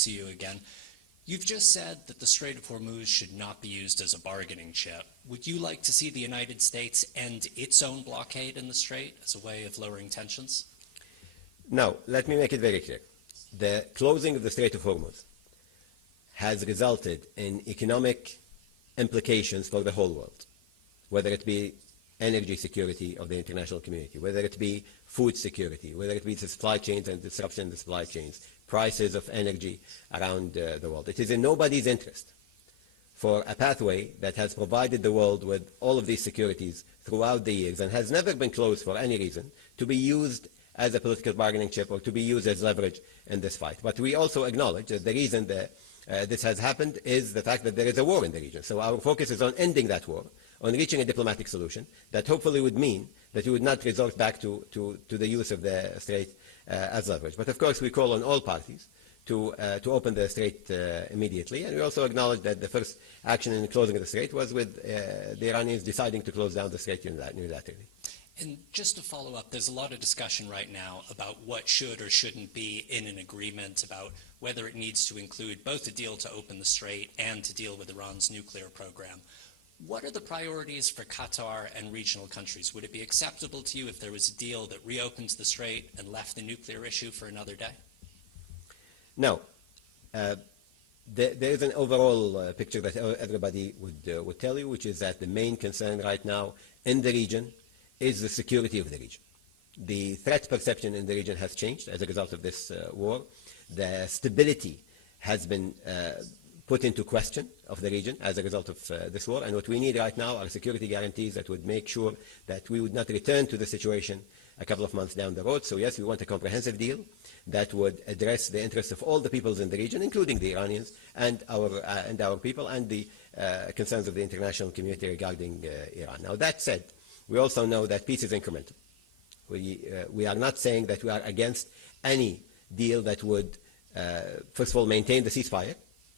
see you again. You've just said that the Strait of Hormuz should not be used as a bargaining chip. Would you like to see the United States end its own blockade in the Strait as a way of lowering tensions? Now, let me make it very clear. The closing of the Strait of Hormuz has resulted in economic implications for the whole world, whether it be energy security of the international community, whether it be food security, whether it be the supply chains and disruption in the supply chains, prices of energy around the world. It is in nobody's interest for a pathway that has provided the world with all of these securities throughout the years and has never been closed for any reason to be used as a political bargaining chip or to be used as leverage in this fight. But we also acknowledge that the reason that this has happened is the fact that there is a war in the region. So our focus is on ending that war, on reaching a diplomatic solution that hopefully would mean that we would not resort back to the use of the Strait as leverage. But of course, we call on all parties to open the Strait immediately. And we also acknowledge that the first action in closing of the Strait was with the Iranians deciding to close down the Strait unilaterally. And just to follow up, there's a lot of discussion right now about what should or shouldn't be in an agreement, about whether it needs to include both a deal to open the Strait and to deal with Iran's nuclear program. What are the priorities for Qatar and regional countries? Would it be acceptable to you if there was a deal that reopens the Strait and left the nuclear issue for another day? No. There is an overall picture that everybody would tell you, which is that the main concern right now in the region is the security of the region. The threat perception in the region has changed as a result of this war. The stability has been put into question of the region as a result of this war. And what we need right now are security guarantees that would make sure that we would not return to the situation a couple of months down the road. So yes, we want a comprehensive deal that would address the interests of all the peoples in the region, including the Iranians and our people and the concerns of the international community regarding Iran. Now that said, we also know that peace is incremental. We are not saying that we are against any deal that would, first of all, maintain the ceasefire,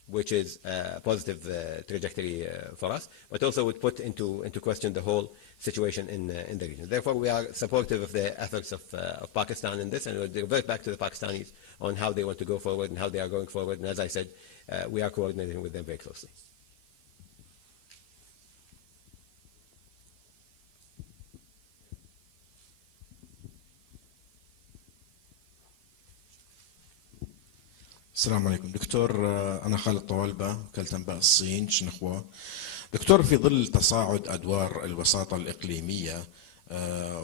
which is a positive trajectory for us, but also would put into question the whole situation in the region. Therefore, we are supportive of the efforts of Pakistan in this, and we'll revert back to the Pakistanis on how they want to go forward and how they are going forward. And as I said, we are coordinating with them very closely. السلام عليكم دكتور. أنا خالد طوالبة وكالة أنباء الصين شنخوا. دكتور، في ظل تصاعد أدوار الوساطة الإقليمية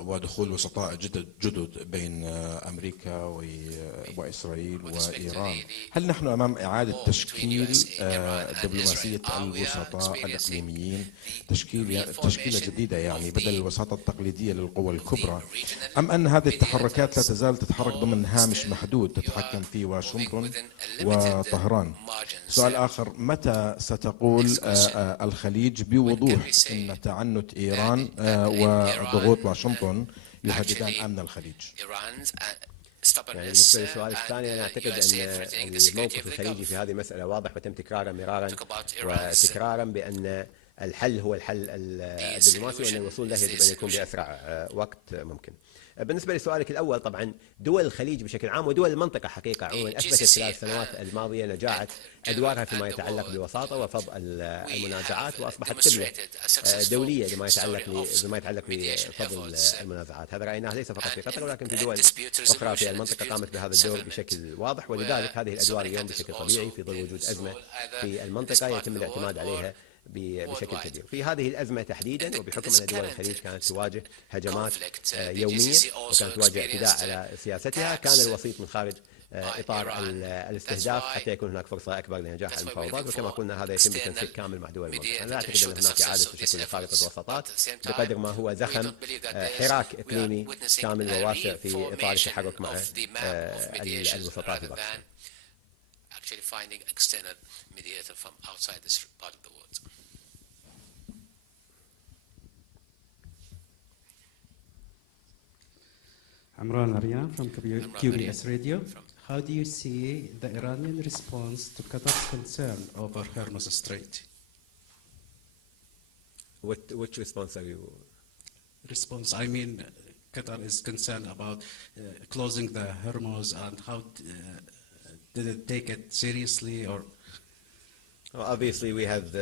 ودخول وسطاء جدد بين أمريكا وإسرائيل وإيران، هل نحن أمام إعادة تشكيل دبلوماسية الوسطاء الإقليميين، تشكيلة جديدة يعني بدل الوساطة التقليدية للقوى الكبرى، أم أن هذه التحركات لا تزال تتحرك ضمن هامش محدود تتحكم فيه واشنطن وطهران؟ سؤال آخر، متى ستقول الخليج بوضوح أن تعنت إيران وضغوط واشنطن يهددان أمن الخليج؟ يعني بالنسبة للسؤال الثاني، أنا أعتقد أن الموقف الخليجي في هذه المسألة واضح وتم تكراره مرارا وتكرارا بأن الحل هو الحل الدبلوماسي وأن الوصول له يجب أن يكون بأسرع وقت ممكن. بالنسبة لسؤالك الأول، طبعا دول الخليج بشكل عام ودول المنطقة حقيقة عموما أثبتت خلال السنوات الماضية نجاعة أدوارها فيما يتعلق بالوساطة وفض المنازعات، وأصبحت قبلة دولية لما يتعلق بفض المنازعات. هذا رأيناه ليس فقط في قطر ولكن في دول أخرى في المنطقة قامت بهذا الدور بشكل واضح، ولذلك هذه الأدوار اليوم بشكل طبيعي في ظل وجود أزمة في المنطقة يتم الاعتماد عليها بشكل كبير. في هذه الأزمة تحديدا وبحكم أن دول الخليج كانت تواجه هجمات يومية وكانت تواجه اعتداء على سياستها، كان الوسيط من خارج إطار الاستهداف حتى يكون هناك فرصة أكبر لنجاح المفاوضات، وكما قلنا هذا يتم بتنسيق كامل مع دول المنطقة. أنا لا أعتقد أن هناك إعادة تشكل لخارطة الوساطات بقدر ما هو زخم حراك إقليمي كامل وواسع في إطار التحرك مع الوسطاء في باكستان. Amran Aryan from QBS Radio. How do you see the Iranian response to Qatar's concern over Hormuz Strait? Which response are you? Response, I mean, Qatar is concerned about closing the Hormuz and how Did it take it seriously, or? Well, obviously, we have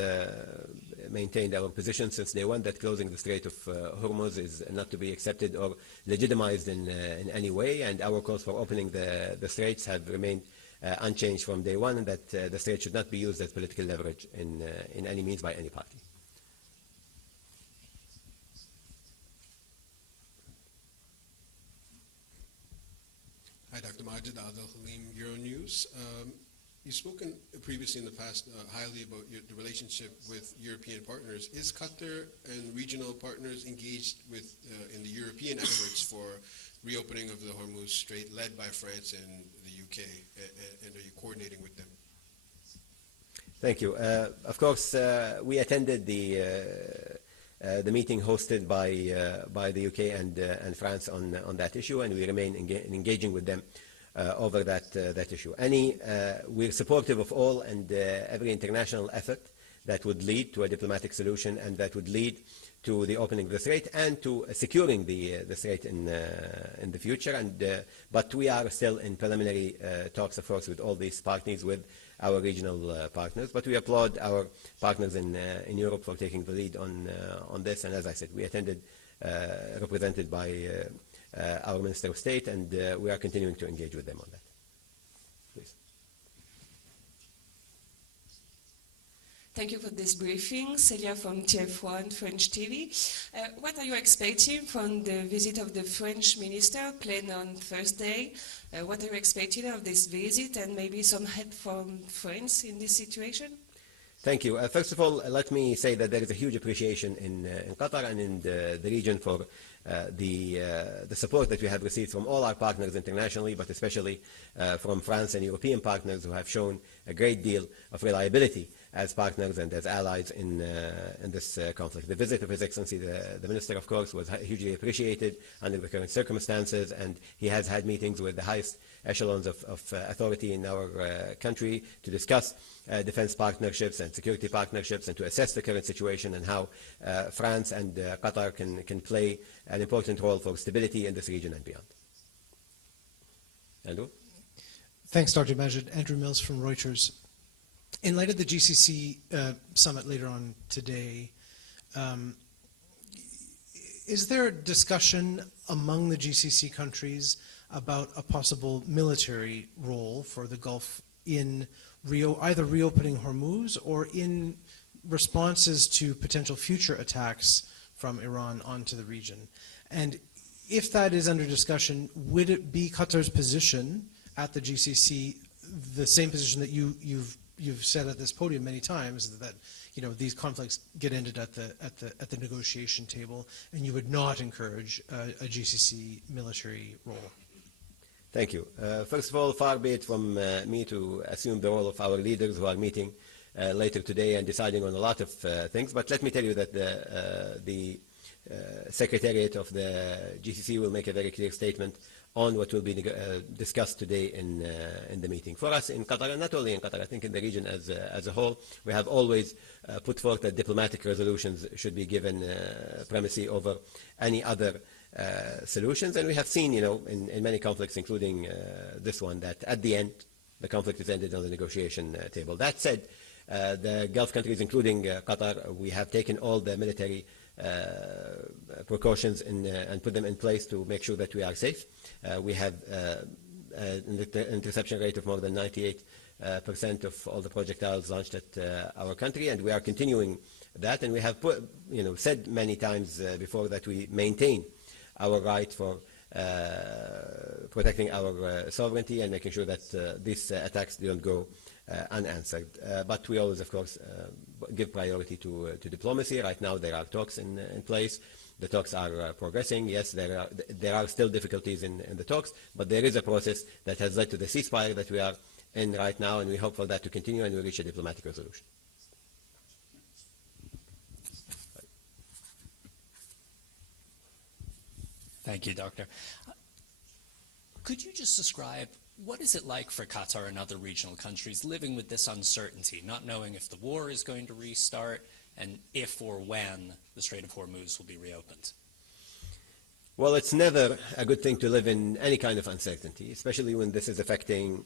maintained our position since day one that closing the Strait of Hormuz is not to be accepted or legitimized in any way, and our calls for opening the straits have remained unchanged from day one, and that the strait should not be used as political leverage in any means by any party. Hi, Dr. Majed, Al-Khalim, Euronews. You've spoken previously in the past highly about the relationship with European partners. Is Qatar and regional partners engaged with in the European efforts for reopening of the Hormuz Strait led by France and the UK, and are you coordinating with them? Thank you. Of course, we attended the meeting hosted by the UK and France on that issue, and we remain engaging with them over that issue. We're supportive of all and every international effort that would lead to a diplomatic solution and that would lead to the opening of the strait and to securing the strait in the future. But we are still in preliminary talks, of course, with all these partners, with our regional partners. But we applaud our partners in Europe for taking the lead on this. And as I said, we attended, represented by our Minister of State, and we are continuing to engage with them on that. Please. Thank you for this briefing. Celia from TF1 French TV. What are you expecting from the visit of the French minister planned on Thursday? What are you expecting of this visit, and maybe some help from France in this situation? Thank you. First of all, let me say that there is a huge appreciation in Qatar and in the region for the support that we have received from all our partners internationally, but especially from France and European partners who have shown a great deal of reliability as partners and as allies in this conflict. The visit of His Excellency, the Minister, of course, was hugely appreciated under the current circumstances, and he has had meetings with the highest echelons of authority in our country to discuss defense partnerships and security partnerships and to assess the current situation and how France and Qatar can play an important role for stability in this region and beyond. Andrew? Thanks, Dr. Majed. Andrew Mills from Reuters. In light of the GCC summit later on today, is there discussion among the GCC countries about a possible military role for the Gulf in either reopening Hormuz or in responses to potential future attacks from Iran onto the region? And if that is under discussion, would it be Qatar's position at the GCC, the same position that you've said at this podium many times, that these conflicts get ended at the negotiation table, and you would not encourage a GCC military role? Thank you. First of all, far be it from me to assume the role of our leaders who are meeting later today and deciding on a lot of things. But let me tell you that the Secretariat of the GCC will make a very clear statement on what will be discussed today in the meeting. For us in Qatar, and not only in Qatar, I think in the region as a whole, we have always put forth that diplomatic resolutions should be given primacy over any other solutions. And we have seen, in many conflicts, including this one, that at the end, the conflict is ended on the negotiation table. That said, the Gulf countries, including Qatar, we have taken all the military precautions and put them in place to make sure that we are safe. We have an interception rate of more than 98% of all the projectiles launched at our country, and we are continuing that. And we have said many times before that we maintain our right for protecting our sovereignty and making sure that these attacks don't go unanswered. But we always, of course, give priority to diplomacy. Right now there are talks in place. The talks are progressing. Yes, there are still difficulties in the talks, but there is a process that has led to the ceasefire that we are in right now, and we hope for that to continue and we reach a diplomatic resolution. Thank you, Doctor. Could you just describe what is it like for Qatar and other regional countries living with this uncertainty, not knowing if the war is going to restart and if or when the Strait of Hormuz will be reopened? Well, it's never a good thing to live in any kind of uncertainty, especially when this is affecting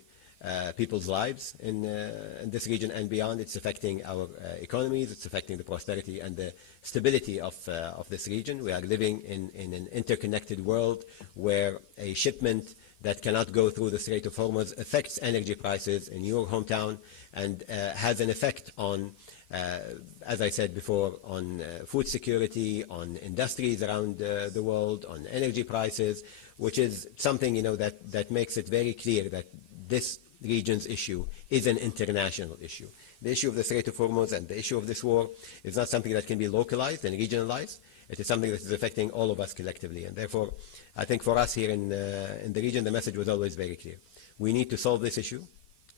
people's lives in this region and beyond. It's affecting our economies, it's affecting the prosperity and the stability of this region. We are living in an interconnected world where a shipment that cannot go through the Strait of Hormuz affects energy prices in your hometown and has an effect on, as I said before, on food security, on industries around the world, on energy prices, which is something that makes it very clear that this region's issue is an international issue. The issue of the Strait of Hormuz and the issue of this war is not something that can be localized and regionalized. It is something that is affecting all of us collectively. And therefore, I think for us here in the region, the message was always very clear. We need to solve this issue,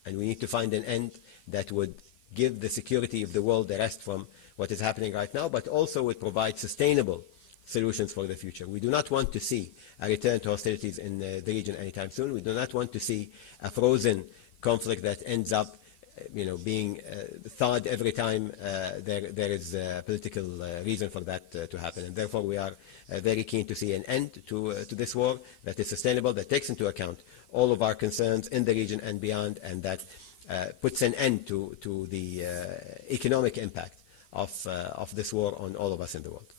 and we need to find an end that would give the security of the world a rest from what is happening right now, but also would provide sustainable solutions for the future. We do not want to see a return to hostilities in the region anytime soon. We do not want to see a frozen conflict that ends up being thawed every time there is a political reason for that to happen. And therefore, we are very keen to see an end to this war that is sustainable, that takes into account all of our concerns in the region and beyond, and that puts an end to the economic impact of this war on all of us in the world.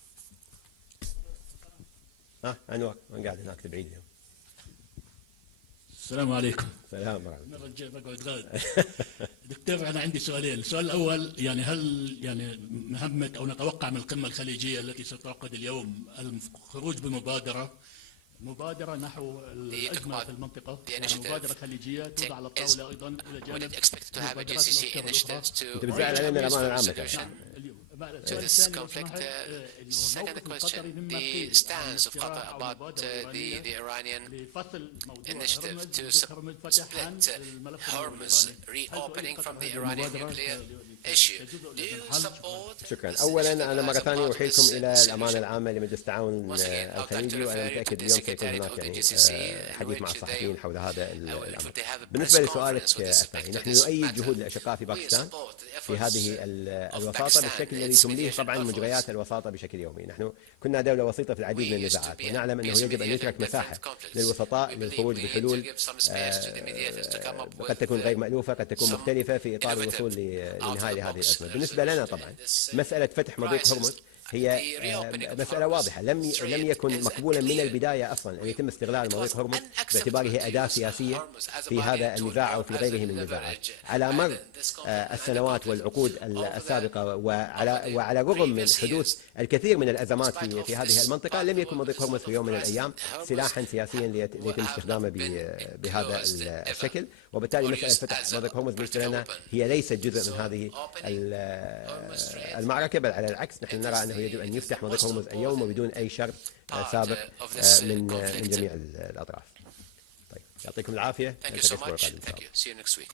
أنور من قاعد هناك بعيد. السلام عليكم. سلام ورحمة أنا بقعد غاد. دكتور أنا عندي سؤالين، السؤال الأول هل مهمة أو نتوقع من القمة الخليجية التي ستعقد اليوم الخروج مبادرة نحو الأزمة في المنطقة، مبادرة خليجية توضع على الطاولة أيضا إلى جانب المبادرات الأخرى. To this conflict. Second question, the stance of Qatar about the Iranian initiative to split Hormuz reopening from the Iranian nuclear issue. Do you support? شكرا. أولا أنا مرة ثانية أحيلكم إلى الأمانة العامة لمجلس التعاون الخليجي، وأنا متأكد اليوم سيكون هناك حديث مع الصحفيين حول هذا الأمر. بالنسبة لسؤالك الثاني، نحن نؤيد جهود الأشقاء في باكستان في هذه الوساطة بالشكل الذي تمليه طبعا مجريات الوساطة بشكل يومي. نحن كنا دولة وسيطة في العديد من النزاعات، ونعلم أنه يجب أن يترك مساحة للوسطاء للخروج بحلول قد تكون غير مألوفة، قد تكون مختلفة في إطار الوصول لنهاية لهذه الأزمة. بالنسبة لنا طبعا مسألة فتح مضيق هرمز هي مسألة واضحة. لم يكن مقبولا من البداية أصلا أن يتم استغلال مضيق هرمز باعتباره أداة سياسية في هذا النزاع أو في غيره من النزاعات. على مر السنوات والعقود السابقة وعلى الرغم من حدوث الكثير من الأزمات في هذه المنطقة، لم يكن مضيق هرمز في يوم من الأيام سلاحا سياسيا ليتم استخدامه بهذا الشكل. وبالتالي مسألة فتح مضيق هرمز بالنسبة لنا هي ليست جزء من هذه المعركة، بل على العكس نحن نرى أنه يجب أن يفتح مضيق هرمز اليوم وبدون أي شرط سابق من جميع الأطراف. طيب، يعطيكم العافية. Thank you so much. Thank you. See you next week.